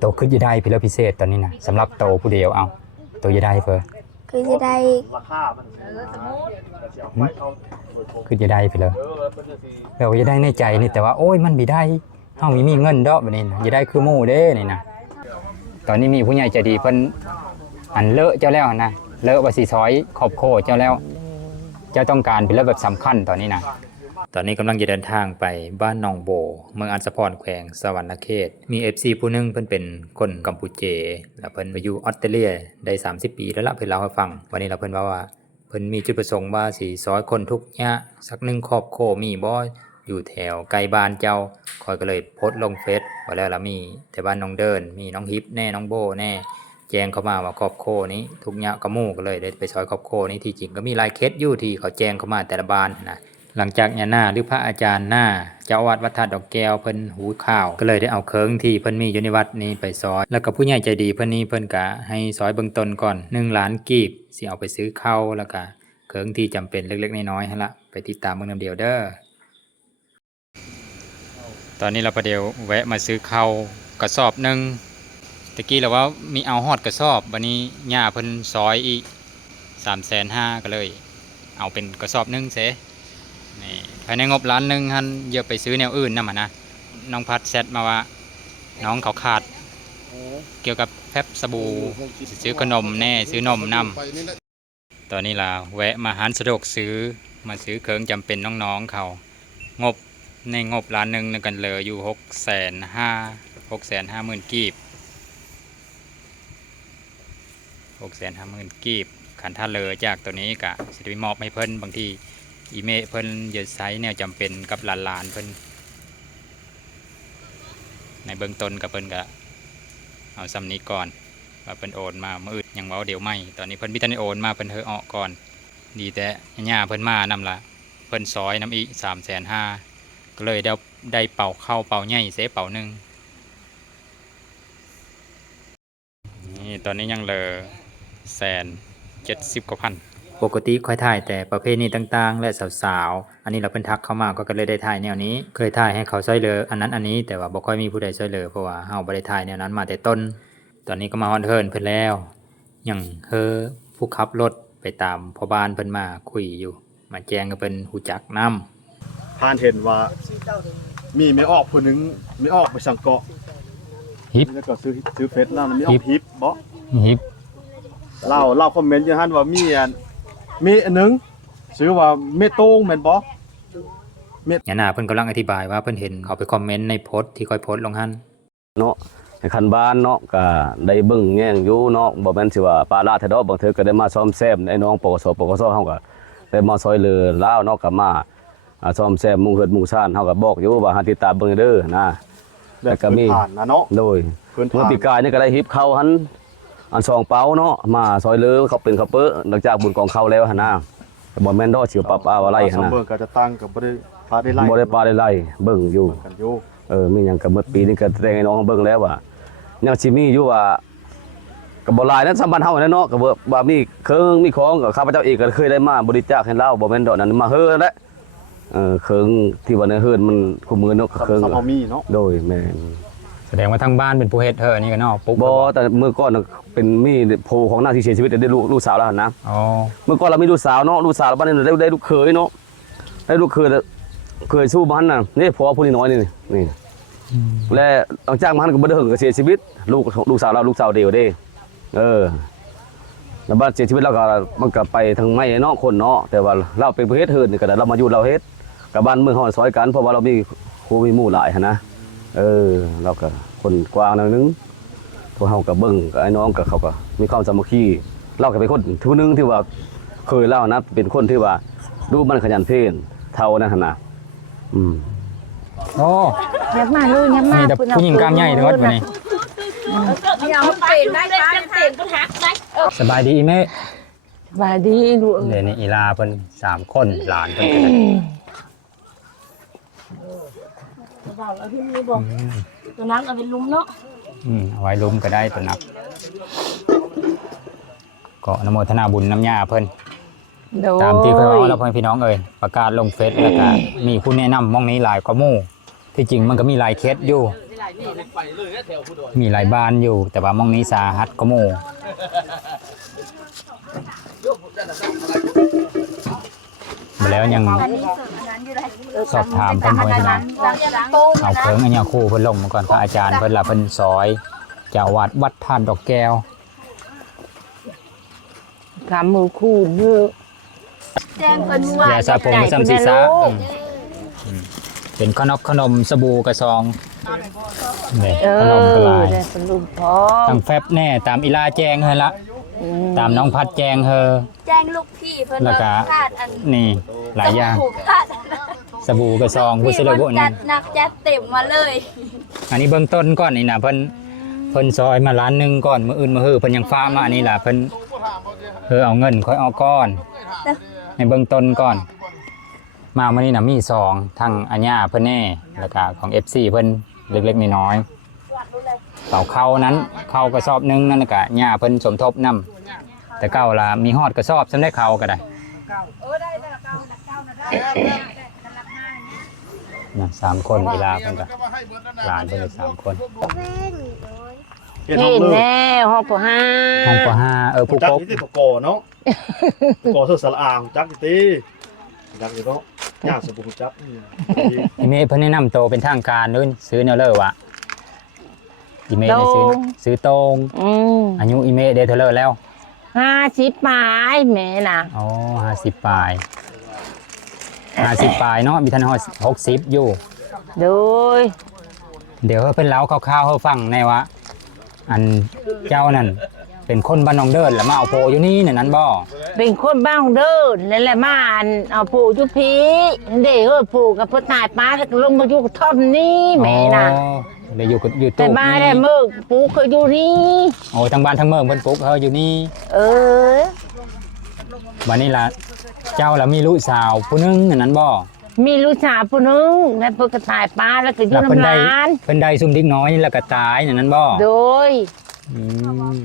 โตขึ้นจะได้พิแล้วพิเศษตอนนี้นะสำหรับโตผู้เดียวเอาโตจะได้เพิ่นคือจะได้คือจะได้ไปเลยเราจะได้ในใจนี่แต่ว่าโอ้ยมันไม่ได้เฮามีเงินดอกแบบนี้นะจะได้คือหมู่เด้นี่นะตอนนี้มีผู้ใหญ่ใจดีเพิ่นอันเลอะเจ้าแล้วนะเลอะว่าสิซอยขอบโคเจ้าแล้วเจ้าต้องการเป็นเรื่องแบบสำคัญตอนนี้นะตอนนี้กำลังจะเดินทางไปบ้านหนองโบเมืองอัศพรแขวงสวรรณเขตมี FC ผู้นึงเพิ่นเป็นคนกัมพูเจแล้วเพิ่นไปอยู่ออสเตรเลียได้30 ปีแล้วล่ะเพิ่นเล่าให้ฟังวันนี้เราเพิ่นว่าเพิ่นมีจุดประสงค์ว่าสิซอยคนทุกข์ยากสัก1ครอบครัวมีบ่อยู่แถวใกล้บ้านเจ้าคอยก็เลยโพสต์ลงเฟซว่าแล้วล่ะมีแต่บ้านน้องเดินมีน้องฮิปแน่น้องโบแน่แจ้งเข้ามาว่าครอบครัวนี้ทุกข์ยากกระมู่ก็เลยได้ไปซอยครอบครัวนี้ที่จริงก็มีหลายเคสอยู่ที่เขาแจ้งเข้ามาแต่ละบ้านนะหลังจากหน้าหรือพระอาจารย์หน้าเจ้าอาวาสวัดธาตุดอกแก้วเพิ่นหูข่าวก็เลยได้เอาเคิงที่เพิ่นมีอยู่ในวัดนี้ไปซอยแล้วก็ผู้ใหญ่ใจดีเพิ่นนี้เพิ่นก็ให้ซอยเบื้องต้นก่อน1 ล้านกีบสิเอาไปซื้อข้าวแล้วก็เคิงที่จำเป็นเล็กๆน้อยๆหั่นละไปติดตามเบิ่งนำเดียวเด้อตอนนี้เราประเดี๋ยวแวะมาซื้อข้าวกระสอบนึงตะกี้เราว่ามีเอาฮอดกระสอบบัดนี้ย่าเพิ่นซอยอีก350,000ก็เลยเอาเป็นกระสอบนึงเสนี่ภายในงบล้านนึงฮั่นเยอะไปซื้อแนวอื่นนำนะน้องพัดแซดมาว่าน้องเขาขาดเกี่ยวกับแฟบสบู่ซื้อขนมแน่ซื้อนมนำตอนนี้ล่ะแวะมาหารสะดวกซื้อมาซื้อเครื่องจำเป็นน้องๆเขางบในงบล้านนึงนึงกันเหลืออยู่650,000 กีบ650,000 กีบขันท่าเลอจากตัวนี้กะสิไปมอบให้เพิ่นบางทีอีเมเพิ่นจะใช้แนวจำเป็นกับหลานๆเพิ่นในเบื้องต้นกับเพิ่นกะเอาซ้ำนี้ก่อนว่าเพิ่นโอนมาเมื่ออื่นยังเว้าเดี๋ยวไม่ตอนนี้เพิ่นมีทันโอนมาเพิ่นเฮอออกก่อนดีแต่ย่าเพิ่นมานำละเพิ่นซอยน้ำอี350,000ก็เลยได้เป่าเข้าเป่าใหญ่เสเป่านึงนี่ตอนนี้ยังเหลือ170 กว่าพันปกติค่อยถ่ายแต่ประเภทนี้ต่างๆและสาวๆอันนี้เราเพิ่นทักเข้ามาก็เลยได้ถ่ายแนวนี้เคยถ่ายให้เขาช่วยเหลืออันนั้นอันนี้แต่ว่าบ่ค่อยมีผู้ใดช่วยเหลือเพราะว่าเฮาบ่ได้ถ่ายแนวนั้นมาแต่ต้นตอนนี้ก็มาฮอดเฮิร์นเพิ่นแล้วยังผู้ขับรถไปตามพ่อบ้านเพิ่นมาคุยอยู่มาแจ้งกับเพิ่นฮู้จักนำผ่านเห็นว่ามีไม่ออกผู้นึงไม่ออกไปสังเกาะฮิปแล้วก็ซื้อเฟซแล้วมันไม่ออกฮิปบ่ฮิปเล่าคอมเมนต์อยู่หั่นว่ามีอันนึงชื่อว่าเมโต้งแม่นบ่ยานาเพิ่นกำลังอธิบายว่าเพิ่นเห็นเขาไปคอมเมนต์ในโพสต์ที่ค่อยโพสต์ลงหั่นเนาะให้คันบ้านเนาะก็ได้เบิ่งแย่งอยู่เนาะบ่แม่นสิว่าปลาลาแท้ดอกบางเทื่อก็ได้มาซ่อมแซมไอ้น้องปกสเฮาก็ได้มาซอยเหลือลาวเนาะก็มาซ่อมแซมมุงเฮือนมุงซ่านเฮาก็บอกอยู่ว่าหาติดตามเบิ่งเด้อนะแล้วก็มีผ่านนะเนาะโดยเมื่อปีกายนี่ก็ได้ฮิปเข้าหั่นอัน2 เป๋าเนาะมาซอยเหลือเขาเป็นเขาเปิ้หลังจากบุญกองเข้าแล้วหั่นนะบ่แม่นดอกสิปลาอะไรหั่นนะเบิ่งก็จะตั้งก็บ่ได้พาได้ไล่บ่ได้ปลาได้ไล่เบิ่งอยู่กันอยู่มีหยังก็เมื่อปีนี้ก็แสดงให้น้องเบิ่งแล้วว่ายังสิมีอยู่ว่าก็บ่หลายนั้นสำบ้านเฮาแน่เนาะก็ว่ามีเครื่องมีของก็ข้าพเจ้าเองก็เคยได้มาบริจาคให้ลาวบ่แม่นดอกนั้นมาเฮือนั่นแหละเครื่องที่ว่าในเฮือนมันคู่มือเนาะเครื่องเฮามีเนาะโดยแม่นแสดงว่าทางบ้านเป็นผู้เฮ็ดเธอนี่ก็เนาะปุ๊บบ่แต่เมื่อก่อนเป็นมีโพของนางที่เสียชีวิตได้ลูกสาวแล้วนะอ๋อเมื่อก่อนเรามีลูกสาวเนาะลูกสาวบ้านนี้ได้ลูกเขยเนาะได้ลูกเคยสู้บ้านน่ะนี่พ่อผู้น้อยนี่และหลังจากมันก็บ่ได้เฮิงก็เสียชีวิตลูกสาวเราลูกสาวเดียวเด้แล้วบ้านเสียชีวิตแล้วก็มันก็ไปทางไม้เนาะคนเนาะแต่ว่าเราเป็นผู้เฮ็ดเฮินนี่ก็ได้เรามาอยู่เราเฮ็ดกับบ้านเมืองเฮาซอยกันเพราะว่าเรามีครูมีหมู่หลายหั่นนะเราก็คนกว้างหน่อยนึงพวกเฮาก็เบิ่งกับไอ้น้องก็เขาก็มีความสามัคคีเราก็เป็นคนผู้นึงที่ว่าเคยเล่านะเป็นคนที่ว่าดูมันขยันเพียรเท่านั้นหั่นน่ะโอ้ยับมาเลยยับมามีแต่ผู้หญิงกล้ามใหญ่ทั้งหมดวันนี้เอาเป็นได้ป้าเป็นก็ทักได้สบายดีอีเมสบายดีลูกเดี๋ยวนี้อีลาเพิ่น3 คนหลานเพิ่นเราเอาที่นี่บอกตัวนั้นเอาไปลุมเนาะเอาไว้ลุมก็ได้ตัวนับก็อนุโมทนาบุญน้ำยาเพิ่นตามที่เคยเอาแล้วพี่น้องเอ่ยประกาศลงเฟซแล้วก็มีผู้แนะนำมองนี้หลายกว่าหมู่ที่จริงมันก็มีหลายเคสอยู่ มีหลายบ้านอยู่ แต่ว่ามองนี้สาหัสก็โมมาแล้วยังสอบถามเพิ่นไว้นะเอาเพิ่งอันนี้คู่เพิ่นลงมาก่อนพระอาจารย์เพิ่นละเพิ่นซอยเจ้าวัดวัดท่านดอกแก้ว ทำมือคู่เนื้อ แจ้งเพิ่นว่า อย่าสระผมก็ซ้ำศีรษะเป็นขนมสบู่กระซองนี่ เอ ขนมกระ อ ลาย ได้เป็นลูกพร้อม ตามแฟบแน่ตามอีลาแจงเฮอละตามน้องพัดแจงเฮอ แจ้งลูกพี่เพิ่น แล้วก็ พลาดอัน นี่หลายอย่าง ถูกพลาด สบู่กระซองผู้สระบุ จั นี่ ดหนักจัดเต็มมาเลย อันนี้เบื้องต้นก่อนนี่นะเพิ่นซอยมาล้านหนึงก่อนมื้ออื่นมื้อฮื้อเพิ่นยังฟ้ามาอันนี้ล่ะเพิ่นเอาเงินค่อยเอาก้อนในเบื้องต้นก่อน มามื้อนี้น่ะมี2ทั้งอัญญาเพิ่นแน่แล้วก็ของ FC เพิ่นเล็กๆน้อยๆเต่าเข้านั้นเข้ากระสอบหนึงนั่นก็ญาเพิ่นสมทบนํแต่เก่าล่ะมีฮอดกระสอบสำได้เข้าก็ได้นะ3คนอีลาเพิ่นก็หลานเพิ่นก็3คน เฮ็ด เห็ ห้อง น มือ แน่ห้องปห้า ห้องป .5 ผู้ จัก ปก นี่ที่ปกอเนาะปกอเสื้อสละอางจักติจักอยู่เนาะย่างสบู่จัก อีเมลเพิ่นแนะนำโตเป็นทางการด้วยซื้อแนวเลอวะอีเมลเนี่ยซื้อตรงอายุอีเมลเดทเลอร์แล้ว 50 ปลายแม่น่ะ อ๋อ50 ปลาย50 ปลายเนาะมีทัน60อยู่ โดย เดี๋ยวเพิ่นเล่าคร่าวๆให้ฟังแน่ว่าอันเจ้านั่นเป็นคนบ้านหนองเดินแล้วมาเอาโพอยู่นี่นั่นนั้นบ่ เป็นคนบ้านเดินแล้วแหละมาเอาปู่จุพีเด้อปู่กับพ่อตายป้าแล้วก็ลงมาอยู่กระท่อมนี่แม่น่ะ อ๋อเดี๋ยวอยู่ แต่ ตู้ บ้านได้มึกปู่เคยอยู่นี่ โอ้ทั้งบ้านทั้งเมืองเพิ่นปลูกอยู่นี่ เออ วันนี้ล่ะเจ้าแล้วมีลูกสาวผู้หนึงนั่นนั้นบ่ มีลูกสาวผู้หนึงแล้วเพิ่นก็ตายป้าแล้วก็อยู่ แล้วเพิ่น น้ำ ได้ ร้าน เพิ่นได้ซุ่มเด็กน้อยนี่แล้วก็ตายนั่นนั้นบ่ โดย อืม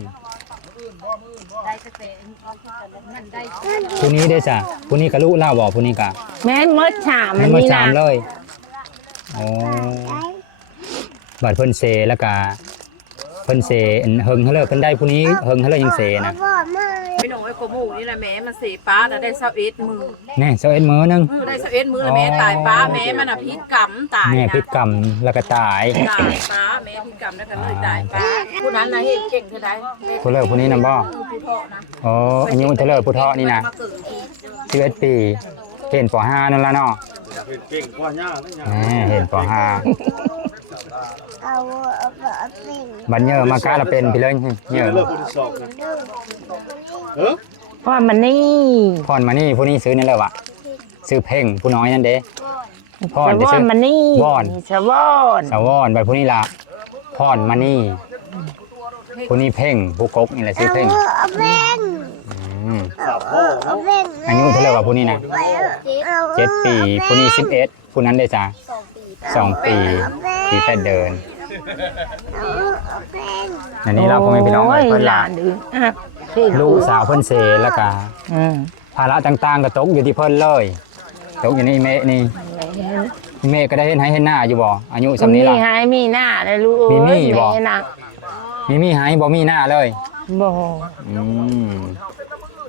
ผู้นี้ได้จ้ะผู้นี้ก็ลูกเล่าบ่ผู้นี้ก็ แม่นมดฉาม ให้ มัน มา นี่ สาม นะ เลยโอ้บัดเพิ่นเซแล้วก็เพิ่นเซอันเฮิงเฮาเลยเพิ่นได้ผู้นี้เฮิงเฮาเลยยังเซนะ พี่น้องไอ้โกหมูนี่แหละแม่มันเสป้าน่ะได้21มือ แน่21มื้อนึง ได้21มือแล้วแม่ตายป้าแม่มันน่ะพิษกรรมตาย แม่ นะ พิษกรรมแล้วก็ตาย ตายป้าแม่พิษกรรมแล้วก็เลยตายป้าผู้นั้นน่ะเฮ็ดเก่งเท่าใด ผู้เลิกผู้นี้นำบ่ ผู้เฒ่านะ อ๋ออายุเท่าเลิกผู้เฒ่านี่นะ มาเกิดที่ 11ปีเห็นป .5 นั่นล่ะเนาะ เก่งกว่าย่านะย่า เห็นป .5 บัดเยอะมากะละเป็นพี่เลยเยอะ เลิกผู้ที่สอบนะ พ่อมันนี่ พรมานี่ผู้นี้ซื้อนี่เลยวะซื้อเพ่งผู้น้อยนั่นเด้พร สะ จะ วอ ซื้ น อ มันนี่ วอน สะวอน สาวอนบัดผู้นี้ละพรมานี่ผู้นี้เพ่งผู้กกนี่แหละซื้อเพ่งอืม สาวพ่อเนาะ อายุเท่าไหร่วะผู้นี้นะ7 ปีผู้นี้11ผู้นั้นได้จ้ะ2 ปีปี8 เดือนอันนี้เราก็ไม่พี่น้องเลยเพิ่น ห ละ ลานอื่นอ่ะ ลูกสาวเพิ่นเสแล้วก็ อืม ภาระต่างๆก็ตกอยู่ที่เพิ่นเลยตกอยู่ในอีเมะนี่อีเมะก็ได้เห็นให้เห็นหน้าอยู่บ่อายุสำนี้ล่ะ มีหายมีหน้าเลยลูก มี เอ้ย บ่ แม่น่ะ มีหายบ่มีหน้าเลย บ่ อืม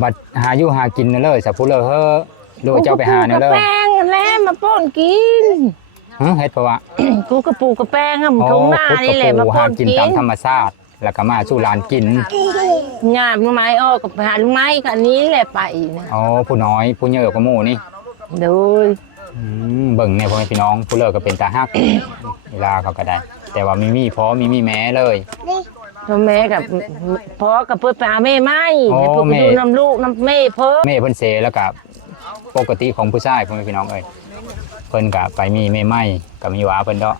บัดหาอยู่หากินเนอะเลยสับผู้เลยเฮ้อหรือว่าเจ้าไปหาเนอะเลย แป้งแล้วมาป้อนกิน ฮะเฮ็ดเพราะว่า กูกระปูกระแป้งอะมัน อ๋อ ตรงหน้า พุทธ นี่แหละ ปู มาป้ หา อน กิ กิ น น ตามธรรมชาติแล้วก็มาสู่ลานกิน หยาบลูกไม้ออกกับหาลูกไม้กันนี้แหละไปนะ อ๋อผู้น้อยผู้เยอะก็หมู่นี่ โดย เบิ่งเนี่ยพ่อแม่พี่น้องผู้เลิกก็เป็นตาฮัก เวลาเขาก็ได้ แต่ว่ามีพอมีแม้เลย พ่อแม่กับพ่อกับเพื่อนไปหาแม่ไม้ อ๋อ เพื่อนไป แม่ ดูน้ำลูกน้ำแม่เพิ่ม แม่เพิ่นเสแล้วก็ปกติของผู้ชายพ่อแม่พี่น้องเอ้ยเพิ่นก็ไปมีแม่ไม้ก็มีหวาเพิ่นเนาะ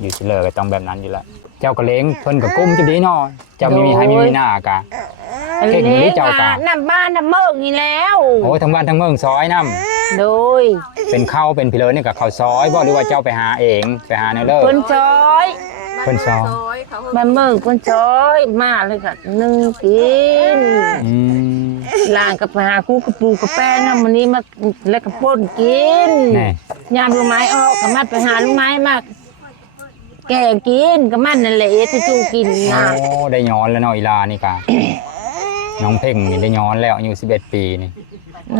อยู่สิเลอก็ต้องแบบนั้นอยู่แล้วเจ้าก็เล้งเพิ่นก็กุ้มจุดนี้เนาะเจ้ามีให้มีหน้ากะ เก่งหรือเจ้ากะ น้ำบ้านน้ำเมืองนี่แล้ว โอ้ทั้งบ้านทั้งเมืองซอยน้ โดย ำเป็นข้าวเป็นพิเลนี่กับข้าวซอยบ่หรือว่าเจ้าไปหาเองไปหาในเลิก เพิ่นซอย เพิ่นซอย ซอยเขา บ้านเมืองเพิ่นซอยมาเลยค่ะนึ่งกิน อืม ล่างกับไปหาคู่กระปูกระแป้งน้ำมันนี้มาแล้วก็ป้นกิน แน่ ยามลูกไม้ออกก็มาไปหาลูกไม้มา แกกินก็มันนั่นแหละที่จูกินนะ โอ้ได้ย้อนแล้วเนาะอีลานี่กะ น้องเพ่งนี่ได้ย้อนแล้วอายุ11 ปีนี่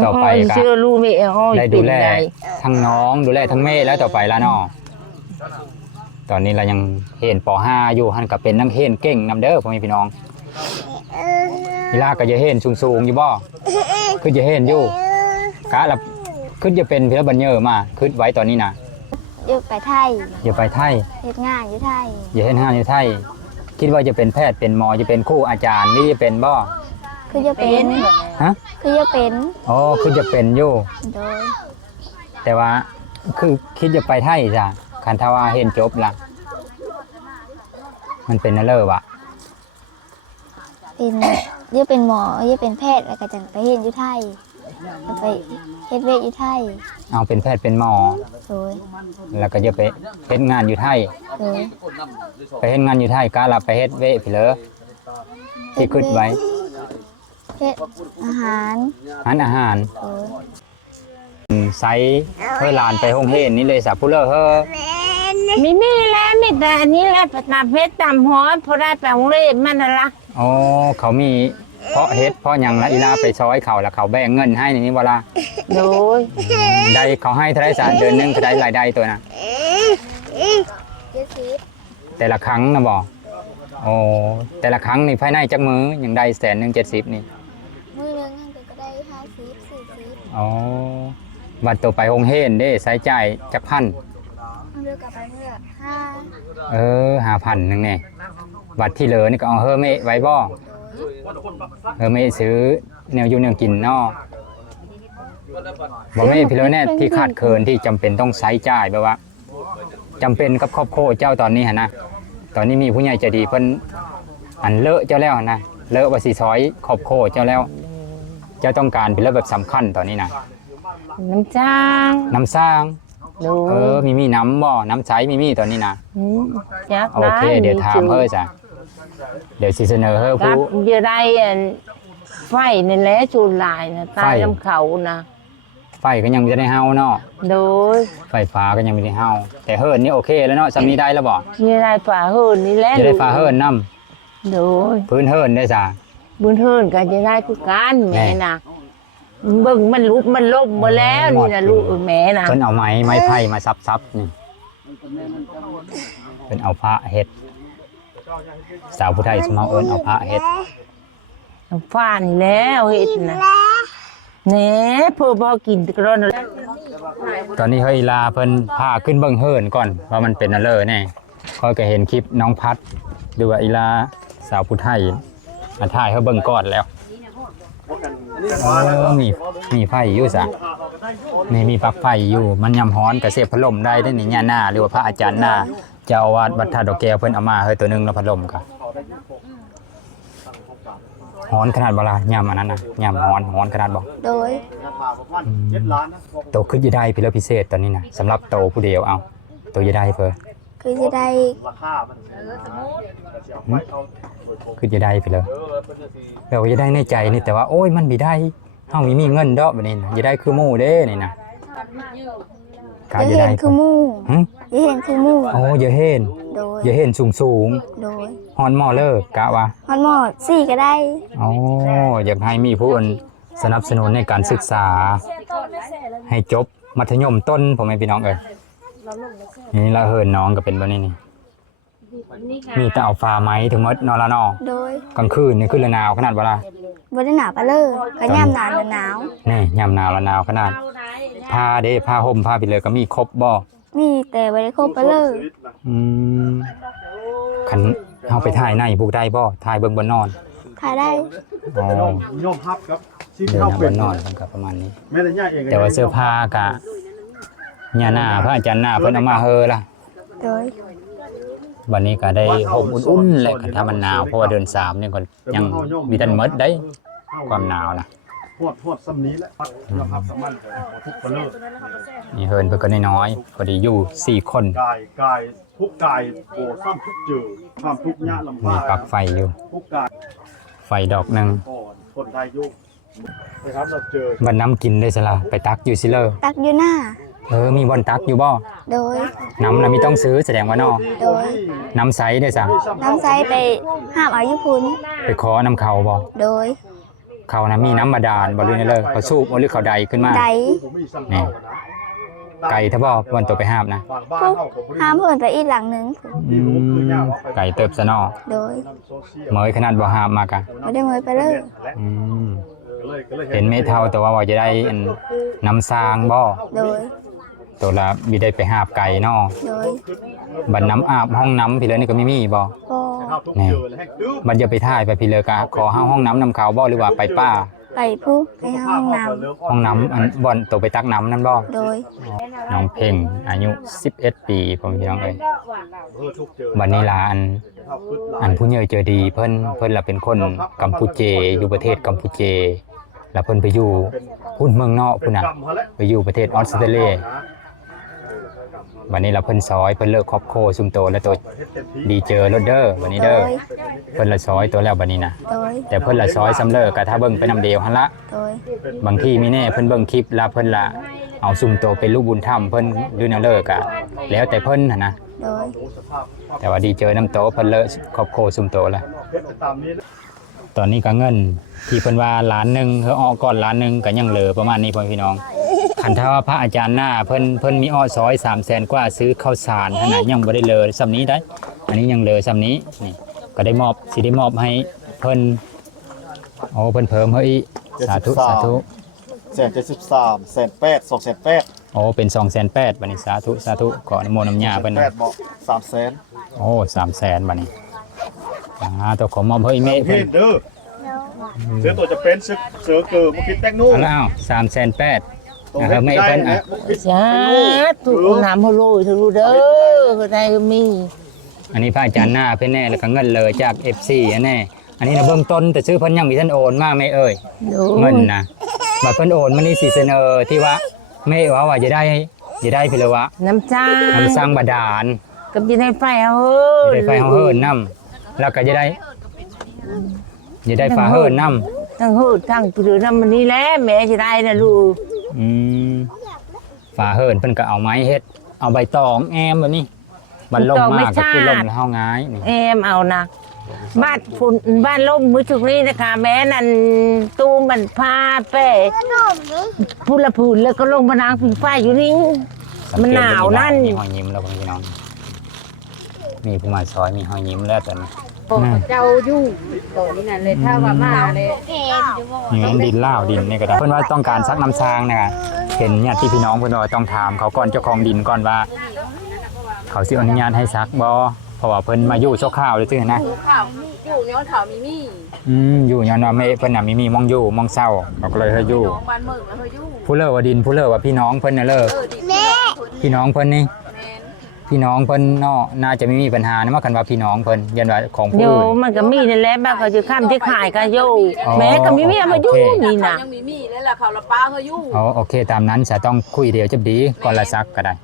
ต่อไปก็ เชื่อลูกไม่เอา ได้ดูแลทั้งน้องดูแลทั้งแม่แล้วต่อไปแล้วเนาะตอนนี้เรายังเห็นป .5 อยู่หันก็เป็นนักเห็นเก่งนำเด้อพ่อแม่พี่น้องอีลาก็จะเห็นสูงๆอยู่บ่คือจะเห็นอยู่กะละคือจะเป็นพิรบัญเยอมาคือไว้ตอนนี้นะ อยู่ไปไทย อย่าไปไทย เฮ็ดงานอยู่ไทย อย่าเห็นห้างอยู่ไทย คิดว่าจะเป็นแพทย์เป็นหมอจะเป็นครูอาจารย์นี่จะเป็นบ่ คือจะเป็น ฮะ คือจะเป็น อ๋อคือจะเป็นอยู่ โดย แต่ว่าคือคิดจะไปไทยจ้ะคันถ้าว่าเห็นจบล่ะมันเป็นนั่นเลยวะ เป็นจะเป็นหมอจะเป็นแพทย์แล้วก็จังไปเฮ็ดอยู่ไทยแล้วไปเฮ็ดเวทอยู่ไทย เอาเป็นแพทย์เป็นหมอ โดย แล้วก็จะไปเฮ็ดงานอยู่ไทย โดย ไปเฮ็ดงานอยู่ไทยกาลาไปเฮ็ดเวะพี่เลอที่คิดไว้ เฮ็ดอาหาร อาหาร โดย ไซเฮอหลานไปห้องเฮนนี่เลยสะผู้เลอเฮอ มีแล้วมีแต่อันนี้แหละตามเพชรตามหอพอได้ไปโรงเรียนมันน่ะละ อ๋อเขามีเพาะเฮ็ดเพาะหยังละอีลาไปซอยเขาแล้วเขาแบ่งเงินให้นี่เวลา โดย ได้เขาให้เท่าไรจ้ะเดือนหนึงเท่าไรรายได้ตัวน่ะ 70 แต่ละครั้งนะบ่โอ้แต่ละครั้งนี่ภายในจักมือยังได้170,000นี่ มื้อนึงมันก็ได้50 40 อ๋อบัดตัวไปห้องเฮนเด้ใช้จ่ายจักพัน มันเลือกกลับไปเมื่อ5,000นึงนี่บัดที่เหลือนี่ก็เอาเฮอเมไว้บ่เฮอเมซื้อแนวอยู่แนวกินเนาะบ่เมพี่เลอแน่ที่ขาดเคินที่จำเป็นต้องใช้จ่ายแบบว่าจำเป็นกับครอบครัวเจ้าตอนนี้หั่นนะตอนนี้มีผู้ใหญ่ใจดีเพิ่นอันเลอะเจ้าแล้วหั่นนะเลอะว่าสิซอยครอบครัวเจ้าแล้ว เจ้าต้องการเป็นเรื่องแบบสำคัญตอนนี้นะ น้ำจ้าง น้ำสร้าง โดย มีน้ำบ่น้ำใช้มีตอนนี้นะ จัก โอเคเดี๋ยวถามเฮ้ยจ้ะเดี๋ยวสิเสนอเฮ้ย ครั ผู้ บจะได้ไฟนี่แหละจูนลายนะตายน้ำเขานะ ไฟก็ยังไม่ได้เฮาเนาะ โดย ไฟฟ้าก็ยังไม่ได้เฮาแต่เฮิร์นนี่โอเคแล้วเนาะสำนี้ได้แล้วบ่ จะได้ฝ่าเฮิรนนี่แหละ จะได้ฟ้าเฮิร์นน้ โดย ำพื้นเฮิร์นได้จ้ะ บุญเฮิรนก็จะได้คือการแม่นะเบิ่งมันลุบมันลบหมาแล้วนี่นะลูกแม่นะ เพิ่นเอาไม้ไผ่มาซับนี่เพิ่นเอาผ้าเฮ็ดสาวผู้ไทยสมเอาเอิ้นเอาผ้าเฮ็ด ฟ้านี่แล้วเฮ็ดนะแหน่เพื่อบ่กินตะกร้อน ตอนนี้เฮ้ยลาเพิ่นพาขึ้นเบิ่งเฮิร์นก่อนว่ามันเป็นอะไรแน่ค่อยก็เห็นคลิปน้องพัดดูว่าอีลาสาวผู้ไทยมาถ่ายเฮาเบิ่งก่อนแล้วมีไฟอยู่ซะนี่มีปลั๊กไฟอยู่มันยำฮ้อนก็เสียบพัดลมได้เด้อนี่ย่าหน้าหรือว่าพระอาจารย์หน้าเจ้าอาวาสวัดท่าดอกแก้วเพิ่นเอามาเฮ้ยตัวหนึงแล้วพัดลมก็ฮ้อนขนาดบ่ล่ะยำอันนั้นน่ะยำฮ้อนขนาดบ่ โดย โตขึ้นจะได้พิเศษพิเศษตอนนี้นะสำหรับโตผู้เดียวเอาโตจะได้เพิ่น คือจะได้ คือจะได้ไปเลยเราจะได้ในใจนี่แต่ว่าโอ้ยมันไม่ได้เฮามีเงินดอกแบบนี้นะจะได้คือหมู่เด้นี่นะกา จะ จะ เห็ ได้ นคือหมู่ หึ จะเห็นคือหมู่ โอ้อย่าเห็น โดย อย่าเห็นสูง โดย ฮอนมอเลอร์กะว่า ฮอนหมอด4ก็ได้ อ๋ออยากให้มีผู้อื่นสนับสนุนในการศึกษา ให้จบมัธยมต้นผมให้พี่น้องเอ้ยนี่ละเฮินน้องก็เป็นแบบนี้นี่มีแต่เอาฟ้าไม้ถึงมดนอนละนอ โดย กลางคืนนี่คือละหนาวขนาดเวลา บ่ได้หนาวปะเลยก็ย่ำหนาวและหนาว นี่ยามหนาวละหนาวขนาดผ้าเด้ผ้าห่มผ้าไปเลยก็มีครบบ่ มีแต่บ่ได้ครบปะเลย อืมคันเอาไปถ่ายในพวกได้บ่ถ่ายเบิ่งบนนอน ขายได้ อ๋อ โยมฮับครับที่ เดิน เฮา บ เป็น นนอนมันก็ประมาณนี้ แม่ได้ย่าเองก็ แต่ว่าเสื้อผ้ากะญาหน้าพระอาจารย์หน้าเพิ่นเอามาเฮอล่ะ โดย วันนี้ก็ได้ห่มอุ่นๆแหละคันถ้ามันหนาวเพราะว่าเดือน3นี่ก็ยังมีทันหมดได้ความหนาวน่ะ ฮอดซ้ำนี้แหละยอมรับสมันทุกเปลือก นี่เฮินเพิ่นก็น้อยๆพอดีอยู่4คน กายทุกกายโอ้ซ้ำทุกเจอความทุกข์ยากลำบาก มีปลั๊กไฟอยู่ ทุกกาย ไฟดอกหนึง ก่อนคนได้ยุ่งนะครับเราเจอ บัดน้ำกินได้ซะล่ะไปตักอยู่ซิเลอ ตักอยู่หน้า มีบ่อนตักอยู่บ่ โดย น้ำน่ะมีต้องซื้อแสดงว่าเนาะ โดย น้ำใสเด้อซะ น้ำใสไปห้ามเอาอยู่พุ่น ไปขอน้ำเขาบ่ โดย เขาน่ะมีน้ำบาดาลบ่หรือนั่นเลยเขาสูบบ่หรือเขาใดขึ้นมา ใด นี่ไก่ถ้าบ่บ่อนตัวไปหาบนะ พวกห้ามเพิ่นไปอีกหลังหนึง ไก่เติบซะเนาะ โดย เหมยขนาดบ่หาบมากะ บ่ได้เมยไปเลย อืมเห็นไม่เท่าแต่ว่าจะได้อันน้ำซางบ่ โดย ตัวละบิได้ไปหาบไก่เนาะ โดย บัดน้ำอาบห้องน้ำพี่เลยนี่ก็มีบ่ พอ นี่บัดอย่าไปถ่ายไปพี่เลยก็ขอห้องน้ำนำเขาบ่หรือว่าไปป้า ไปผู้ไปห้องน้ ห้องน้ำอันบ่อนตัวไปตักน้ำนั่นบ่ ำโดย น้องเพ่งอายุ11 ปีผมพี่น้องเอ้ยบัดนี้ล่ะอันผู้ใหญ่เจอดีเพิ่นล่ะเป็นคนกัมพูเจอยู่ประเทศกัมพูเจแล้วเพิ่นไปอยู่พุ่นเมืองนอกพุ่นน่ะไปอยู่ประเทศออสเตรเลียบัดนี้ล่ะเพิ่นซอยเพิ่นเลิกครอบครัวซุมโตแล้วตัวดีเจอรถเด้อบัดนี้ โด เด้อย เพิ่นละซอยตัวแล้วบัดนี้นะ โดย แต่เพิ่นละซอยซ้ำเลิกก็ถ้าเบิ่งไปนำเดียวหั่นละ โดย บางทีมีแน่เพิ่นเบิ่งคลิปแล้วเพิ่นละเอาซุมโตเป็นลูกบุญธรรมเพิ่นหรือแนวเลิกก็แล้วแต่เพิ่นหั่นนะ โดย แต่ว่าดีเจอน้ำโตเพิ่นเลิกครอบครัวซุมโตแล้วตอนนี้ก็เงินที่เพิ่นว่าล้านหนึงเฮาออกก่อนล้านหนึงก็ยังเหลือประมาณนี้พ่อพี่น้องคันถ้าว่าพระอาจารย์หน้าเพิ่นมีอ้อซอย300,000กว่าซื้อข้าวสารขนาดยังบ่ได้เลยซ้ำนี้ได้ อันนี้ยังเหลือซ้ำนี้นี่ก็ได้มอบสิได้มอบให้เพิ่นโอ้เพิ่นเพิ่มเฮ้ยสาธุสาธุ 173 1,800 2,800 โอ้เป็น280,000บัดนี้สาธุสาธุขออนุโมทนาญาเพิ่นนะ 8บ่300,000 โอ้300,000บัดนี้ตัวขอมอบเฮ้ยแม่ เฮ็ เพิ่น ดเด้อเสือตัวจะเป็นเสือเกิดบ่คิดแตงนู่ เอาแล้ว380,000นะครับแม่เพิ่นอ่ะ สาธุน้ำพะโล้ทะลุเด้อก็ได้มี อันนี้พระอาจารย์หน้าเพิ่นแน่แล้วก็เงินเลยจาก FC อันแน่อันนี้นะเบื้องต้นแต่ซื้อเพิ่นยังมีท่านโอนมาแม่เอ้ย โด เงิน ย นะบัดเพิ่นโอนมานี่สิเสนอที่ว่าแม่ว่าจะได้พี่ละวะ น้ำจ้า ทำสร้างบาดาล กับจะได้ไฟเอาเฮ้ จะได้ไฟเฮาเฮิรนน้ำแล้วก็จะได้ฟ้าเฮิรนน้ำ ทั้งหูทั้งปืนน้ำมันนี่แหละแม่จะได้นะลูก ฟ้าเฮิรนเพิ่นก็เอาไม้เฮ็ดเอาใบตองแอมแบบนี้บัดลมมากก็คือลมแล้วเฮาง่ายนี่ แอมเอานะบ้านฝุ่นบ้านล่มมือจุกนี้นะคะแม่นั่นตูมันพาเป้พูละพูนแล้วก็ลงมานางผิงไฟอยู่นี่ มันหนาวนั่น มีหอยยิ้มแล้วพี่น้องมีผู้มาซอยมีหอยยิ้มแล้วตอนนี้ เจ้าอยู่ตัวนี้น่ะเลยถ้าว่ามาเลย นี่ดินล่าวดินนี่ก็ได้เพิ่นว่าต้องการซักน้ำซางนะเห็นญาติพี่น้องเพิ่นว่าต้องถามเขาก่อนเจ้าของดินก่อนว่า เขาสิอนุญาตให้ซักบ่เพราะว่าเพิ่นมาอยู่ชั่วคราวเลยซื่อนะ ข่าวอยู่ย้อนข่าวมีมี่ อยู่ย้อนว่าแม่เพิ่นน่ะมีมองอยู่มองเศร้าเขาก็เลยให้อยู่ น้องบ้านเมืองแล้วเฮาอยู่ ผู้เลิกว่าดินผู้เลิกว่าพี่น้องเพิ่นน่ะเลิก ดี พี่น้องเพิ่นนี่ แม่น พี่น้องเพิ่นเนาะน่าจะไม่มีปัญหานะว่ากันว่าพี่น้องเพิ่นยันว่าของผู้ โย อื่น มันก็มีนั่นแหละบ้านเขาจะข้ามที่ขายกันโย อ๋อ แม่ก็มีเมียมาอยู่ โอเค นี่นะ ยังมีมี่แล้วล่ะข่าวละป้าเฮาอยู่ อ๋อโอเคตามนั้นจะต้องคุยเดียวจะดีก่อนละซักก็ได้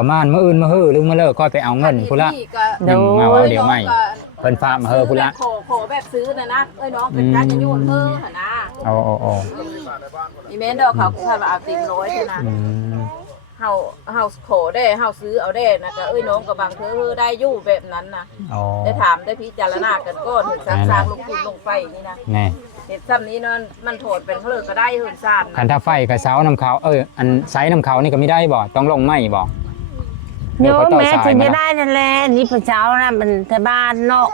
ประมาณมื้ออื่นมื้อฮื้อหรือมื้อเลิกก็ไปเอาเงินพุ่นละ โด มาเอา ย เดี๋ยวไม่เพิ่นฝากมาเฮอพุ่นละ ขอแบบซื้อนะเอ้ยน้องเป็นการจะอยู่เฮอหั่นนะ เอา อีแม่นดอกเขาก็ว่าเอาติมร้อยเท่านั้น อืม เฮาขอได้เฮาซื้อเอาได้นะก็เอ้ยน้องก็บางเธอได้อยู่แบบนั้นนะ อ๋อ ได้ถามได้พิจารณากันก่อนถึงสร้างลงทุนลงไฟนี่นะ แน่ เห็ดซ้ำนี้มันโถดเป็นเขาเลยก็ได้เหินซ่าน คันถ้าไฟกับเสาน้ำเขาอันไซน้ำเขานี่ก็ไม่ได้บ่ต้องลงไม้บ่ โย เขาต่อ แม่ สาย ถึง มา จะ ละ ได้นั่นแหละนี่พระเจ้านะมันแต่บ้านเนาะ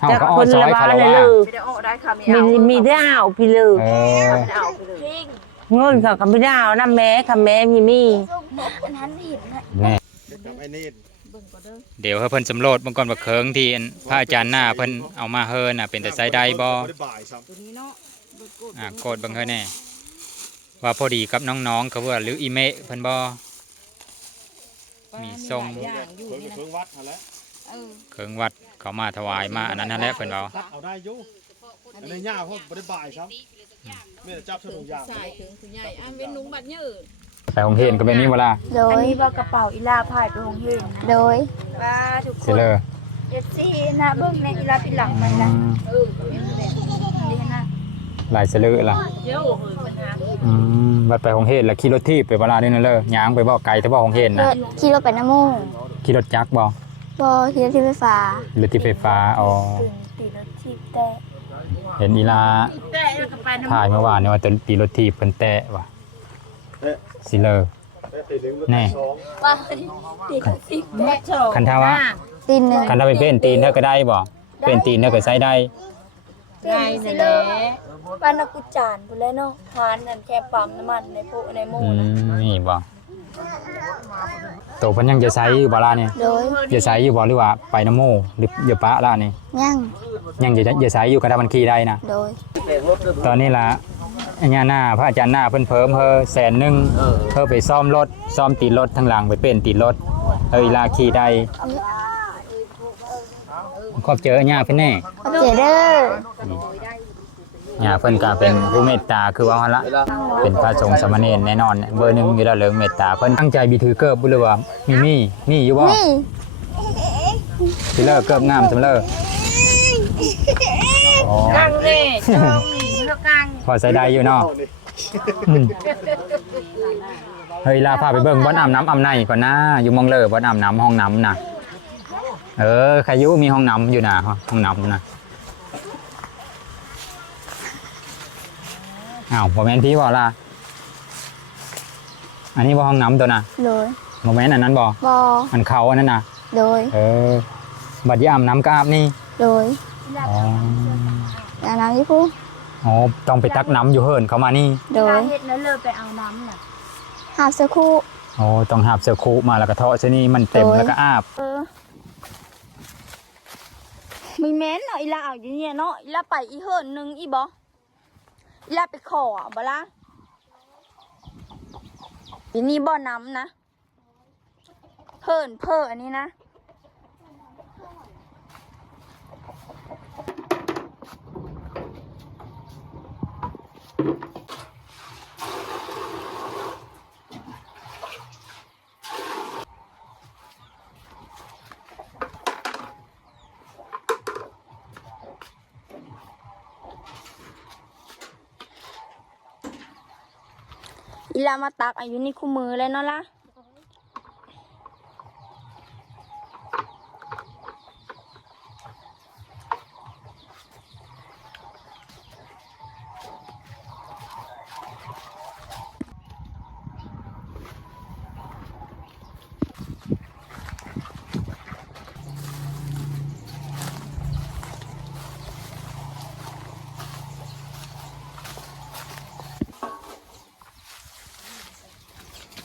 เฮาก็อ้อซอยคารวะ ไม่ได้ออกได้ค่ะไม่เอา มีได้เอาพี่เลย เออ ไม่เอาไปเลย เงินเขาก็ไม่ได้เอานะแม่ค่ะแม่มี อันนั้นเห็นนะ แน่ กับไอ้นี่ เดี๋ยวให้เพิ่นสำรวจเบิ่งก่อนว่าเคิงที่อันพระอาจารย์หน้าเพิ่นเอามาเฮินน่ะเป็นแต่ไซได้บ่ บ่ได้บ่ายซ้ำ โกดเบิ่งเฮาแน่ว่าพอดีกับน้องๆเขาว่าหรืออีเมะเพิ่นบ่มีทรง เพิ่งวัดหั่นแหละ เครื่องวัดเขามาถวายมาอันนั้นนั่นแหละเพิ่นว่า เอาได้อยู่อันนี้ย่าเพิ่นบ่ได้บ่ายซ้ำแม่จับสนุกอย่าง สายถึงคือใหญ่เว้นนุ้งบัดยืด ไปโรงเรียนก็เป็นนี้บ่ล่ะ โด อัน ย นี้ว่ากระเป๋าอีลาพายไปโรงเรียน โดย ว่าทุกค สิ น เลอ เอฟซีนะเบิ่งในอีลาเป็นหลังมันนะนี่นะ หลายสลือล่ะ เดี๋ยวปัญหา บัดไปของเฮดแล้วขี่รถทีบไปเวลานี่นั่นเลยย่างไปบ่ไกลแต่บ่ของเฮด ร นะ ถขี่รถไปน้ำมูก ขี่รถจักรบ่ บ่ขี่รถที่ไฟฟ้า หรือที่ไฟฟ้าอ๋อ ตีรถทีบแต่ เห็นอีลา แต่ก็ไปน้ำ ถ่ายเมื่อวานนี่ว่าตีรถทีบเพิ่นแตะว่ะสิเลอแน่ ว่าตีรถทีบ แม่โชว์ คันท่าว่า ตีนหนึ่ง คันท่าไปเป็นตีนเธอก็ได้บ่เป็นตีนเธอก็ใช้ได้ ได้นั่นแหละ บ้านนักกุจานพุ่นแหล้วเนาะทานนั่นแค่ปั๊มน้ำมันในโพในโมนะ นี่บ่โตเพิ่นยังจะใช้อยู่บ่ล่ะนี่ โดย จะใช้อยู่บ่หรือว่าไปน้ำโมหรืออย่าปะล่ะนี่ ยั่ง ยังจะใช้อยู่กระทำมันขี่ได้นะ โดย ตอนนี้ล่ะอัญญาหน้าพระอาจารย์หน้าเพิ่นเพิ่มเฮอ100,000เพิ่นไปซ่อมรถซ่อมตีนรถทั้งหลังไปเป็นตีนรถอีลาขี่ได้ขอบเจออัญญาเพิ่นแน่ ขอบใจเด้อ ญาเพิ่นก็เป็นผู้เมตตาคือว่าหั่นละเป็นพระสงฆ์สามเณรแน่นอนเบอร์หนึ่งอยู่แล้วเรื่องเมตตาเพิ่นตั้งใจมีถือเกิบบ่หรือว่ามีอยู่บ่ นี่ สิเลิกเกิบงามซำเลิกอ๋อ กังเลยจองนี่เท่ากัง พอใส่ได้อยู่เนาะอืมเฮ้ยลาพาไปเบิ่งบ่อนอาบน้ำอาบในก่อนนะอยู่หมองเลอบ่อนอาบน้ำห้องน้ำน่ะใครอยู่มีห้องน้ำอยู่น่ะห้องน้ำน่ะอ้าวบ่แม่นพี่บ่ล่ะอันนี้บ่ห้องน้ำตัวน่ะ โดย บ่แม่นอันนั้นบ่ บ่ อันเขาอันนั้นน่ะ โดย บัดยามน้ำก็อาบนี่ โดย อ๋อ อาบน้ำยี่ผู้ อ๋อต้องไปตักน้ำอยู่เฮิรนเขามานี่ โดย เฮ็ดแล้วเลิกไปเอาน้ำน่ะ หาบสักครู่ อ๋อต้องหาบเสื้อคูมาแล้วก็เทาะซะนี่มันเต็ม โดย แล้วก็อาบ มีแม่นเนาะอีลาเอาอยู่เนี่ยเนาะอีลาไปอีเฮิรนหนึงอีบ่อีลาไปขอบ่ล่ะอีนี่บ่น้ำนะเฮิรนเพ้ออันนี้นะ อีลามาตักอายุนี่คู่มือเลยเนาะล่ะ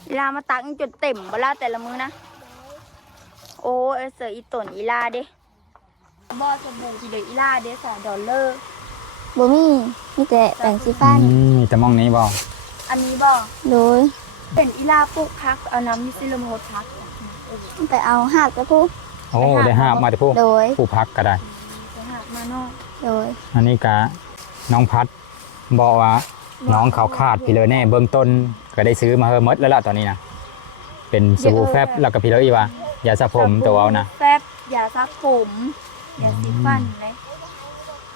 อีลามาตักจนเต็มเวลาแต่ละมื้อนะ โอ้ยเสืออีตนอีลาเด้บ่สบู่ที่เดอีลาเด้$2 บ่มีแต่แปรงสีฟัน มีแต่หมองนี้บ่ อันนี้บ่ โดย เป็นอีลาปลูกพักเอาน้ำมิซิลมโฮดพัก ไปเอาหาบสักครู่ โอ้ได้หาบมาแต่ผู้ โดย ผู้พักก็ได้ ไปหามาเนาะ โดย อันนี้กะน้องพัดบอกว่าน้องเขาขาดพี่เลยแน่เบื้องต้นก็ได้ซื้อมาเฮอหมดแล้วล่ะตอนนี้นะเป็นสบู่แฟบแล้วก็พี่เลยอีว่ายาสระผมตัวเอานะ แป๊บยาซักผมยาสีฟันเลย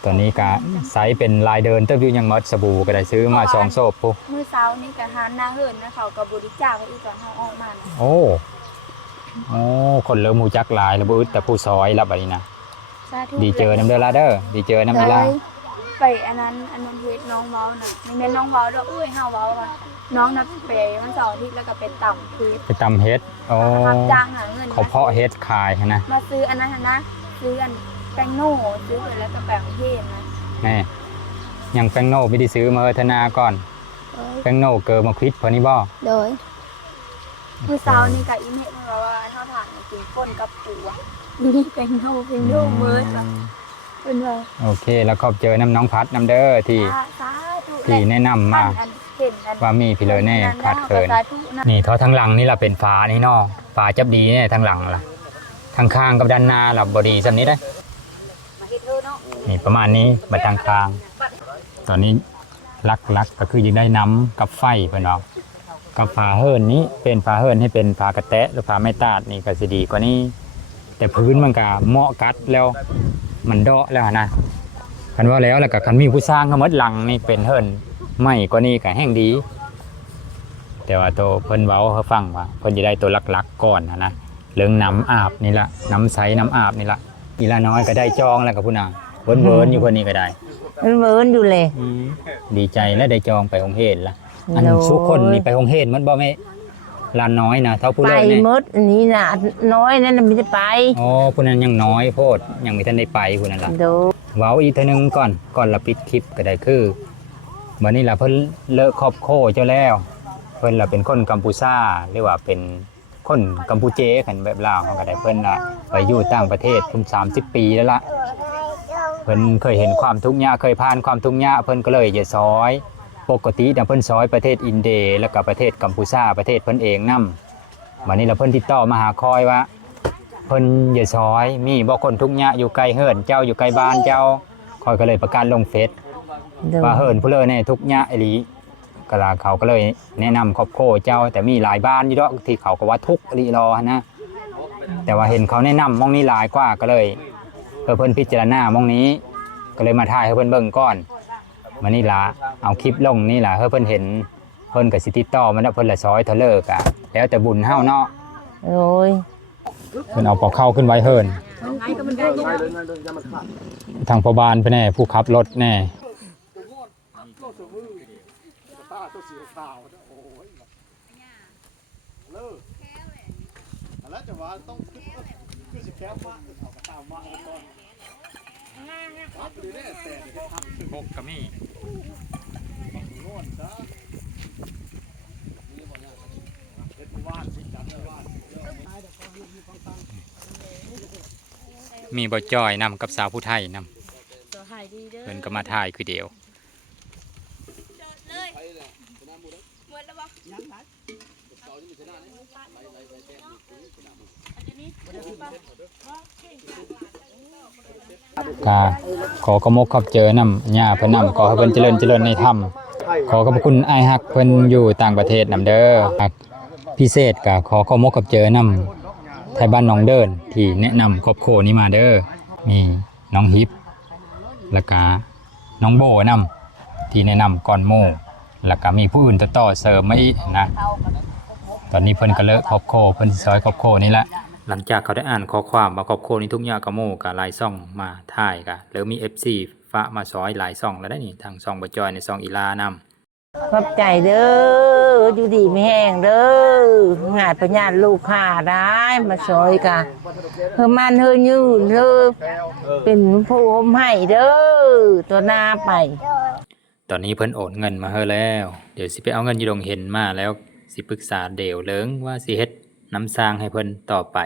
ตอนนี้กะไซส์เป็นลายเดินเติบอยู่ยังหมดสบู่ก็ได้ซื้อมา2โซบผู้ มื้อเช้านี่ก็หาหน้าเฮิรนนะเขาก็บริจาคให้อีกตอนเฮาออกมานะ โอ้คนเริ่มหูจักหลายแล้วบ่อึดแต่ผู้ซอยรับบัดนี้นะ สาธุ ดีเจอน้ำเด้อล่ะเด้อดีเจอน้ำ โด เด้อล่ะ ย ไปอันนั้นเฮ็ดน้องเว้าน่ะไม่แม่นน้องเว้าดอกเอ้ยเฮาเว้าว่าน้องนับไปวันเสาร์อาทิตย์แล้วก็เป็นต่ำคือ ไปตำเฮ็ดโอ้ รับจ้างหาเงิน เขาเพาะเฮ็ดขายนะ มาซื้ออันนั้นนะซื้ออันแป้งโน่ซื้อไปแล้วก็แป้งเทศนะ แน่ยังแป้งโน่ไม่ได้ซื้อมาเฮอธนาก่อนแป้งโน่เกิดมาควิดพอนี่บ่ โดย มื้อเช้านี่ก็อีเมลมาว่าเฮาทานกินป่นกับปูอ่ะนี่แป้งโน่เมิดอ่ะเป็นว่า โอเคแล้วขอบเจอน้ำน้องพัดน้ำเด้อที่ สาธุ ที่แนะนำมา อันเห็นอัน ว่ามีพี่เลยแน่ขาดเกิน สาธุนะ นี่เขาทางหลังนี่ล่ะเป็นฝานี่เนาะฝาจับดีเนี่ยทางหลังล่ะทางข้างกับด้านหน้าล่ะบ่ดีซำนี้ได้อนี่ประมาณนี้บัดทางข้าง ตอนนี้ลักก็คือยังได้น้ำกับไฟเพิ่นเนาะกับฝาเฮิรนนี้เป็นฝาเฮิรนให้เป็นฝากระแตะหรือฝาไม้ตาดนี่ก็สิดีกว่านี้ แต่พื้นมันก็เหมาะกัดแล้วมันเดาะแล้วนะ คันว่าแล้วก็คันมีผู้สร้างเขาหมดหลังนี่เป็นเฮิรนไม่กว่านี้ก็แห้งดี แต่ว่าตัวเพิ่นเว้าเขาฟังว่าเพิ่นจะได้ตัวหลักๆก่อนนะเรื่องน้ำอาบนี่ละน้ำใสน้ำอาบนี่ละอีละน้อยก็ได้จองแล้วกับผู้นางเวิร์นอยู่คนนี้ก็ได้ มันเหมือนอยู่เลย ดีใจและได้จองไปโรงเรียนละอันสุคนนี่ไปโรงเรียนมันบ่แม่ลานน้อยนะเท่าผู้ ไป เลิกเนี่ย หมดอันนี้น่ะน้อยนั่นน่ะไม่ได้ไป อ๋อผู้นั้นยังน้อยโพดยังไม่ทันได้ไปผู้นั้นล่ะ โด เว้าอีกเทื่อนึงก่อนละปิดคลิปก็ได้คือบัดนี้ล่ะเพิ่นเลิกครอบครัวเจ้าแล้วเพิ่นล่ะเป็นคนกัมพูชาหรือว่าเป็นคนกัมพูเจกันแบบลาวเขาก็ได้เพิ่นล่ะไปอยู่ต่างประเทศเพิ่น30 ปีแล้วล่ะเพิ่นเคยเห็นความทุกข์ยากเคยผ่านความทุกข์ยากเพิ่นก็เลยจะซอยปกติเพิ่นซอยประเทศอินเดียแล้วก็ประเทศกัมพูชาประเทศเพิ่นเองนำบัดนี้ล่ะเพิ่นติดต่อมาหาคอยว่าเพิ่นอย่าซอยมีบ่คนทุกข์ยากอยู่ไกลเฮือนเจ้าอยู่ไกลบ้านเจ้าคอยก็เลยประกาศลงเฟซ โด ว่าเฮิรนผู้เลยเนี่ยทุกข์ยากอีหลีก็ลาเขาก็เลยแนะนำครอบครัวเจ้าแต่มีหลายบ้านอยู่ดอกที่เขาก็ว่าทุกข์อีหลีรอนะแต่ว่าเห็นเขาแนะนำมองนี้หลายกว่าก็เลยเพิ่นพิจารณามองนี้ก็เลยมาถ่ายให้เพิ่นเบิ่งก่อนมานี่ล่ะเอาคลิปลงนี่ล่ะเพิ่นเห็นเพิ่นก็สิติดต่อมันแล้วเพิ่นละซอยเทาเลิกอะแล้วแต่บุญเฮาเนาะ โอ้ย เพิ่นเอาปอกเข้าขึ้นไว้เฮิรนทางพบาลไปแน่ผู้ขับรถแน่ แล้วจะว่าต้องคือสิแคบว่าเอากระตามมาก่อนปั๊บเลยแต่ทัก พกก็มี โน่นซะเป็นว่านสิจัดว่าน มีบ่จอยนำกับสาวผู้ไทยนำเพิ่นก็มาถ่ายคือเดียว กาขอกระมกขอบเจอนำญาเพิ่นนำขอให้เพิ่นเจริญในธรรมขอขอบคุณอ้ายฮักเพิ่นอยู่ต่างประเทศนำเด้อพิเศษก็ขอกระมกขอบเจอนำไทยบ้านหนองเดินที่แนะนำครอบครัวนี้มาเด้อมีน้องฮิปแล้วก็น้องโบนำที่แนะนำก่อนหมู่แล้วก็มีผู้อื่นต่อเสริมมาอีกนะตอนนี้เพิ่นก็เลิกครอบครัวเพิ่นสิซอยครอบครัวนี่ละหลังจากเขาได้อ่านข้อความว่าครอบครัวนี้ทุกอย่างกับโมกับหลายซ่องมาถ่ายกะแล้วมี FC ฟ้ามาซอยหลายซ่องแล้วได้นี่ทางซ่องบ่จอยในซ่องอีลานำ ขอบใจเด้ออยู่ดีไม่แห้งเด้องานพญานลูกค้าได้มาซอยกะเฮือมันเฮือยืนเด้อเป็นผู้อมให้เด้อตัวหน้าไป ตอนนี้เพิ่นโอนเงินมาให้แล้ว เดี๋ยวสิไปเอาเงินอยู่ดงเห็นมาแล้วสิปรึกษาเดี่ยวเลิงว่าสิเฮ็ดน้ำสร้างให้เพิ่นต่อไป